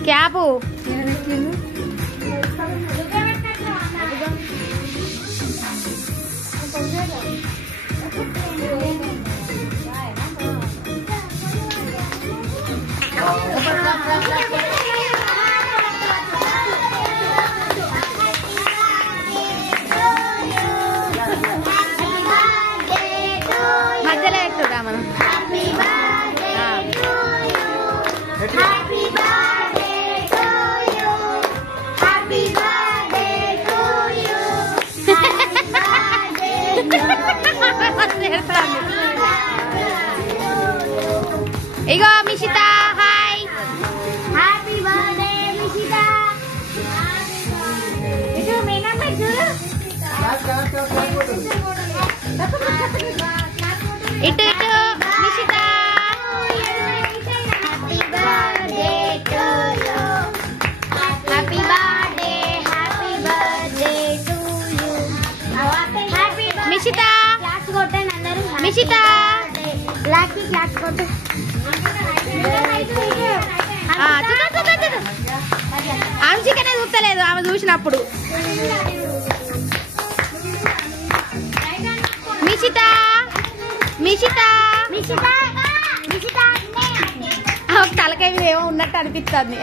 क्या बो మధ్యలో ఎక్కుదా మనం ఇగో Mishitha hi happy birthday Mishitha ఇటు మేనమ్మ చూడు ఇటు ఇటు Mishitha happy birthday to you happy birthday to you happy Mishitha claps కొట్టండి అందరూ మిషిత క్లాస్ కొట్టు ఆమె చికెన్ చూస్తలేదు ఆమె చూసినప్పుడు మిషిత మిషిత తలకాయ మీద ఏమో ఉన్నట్టు అనిపిస్తుంది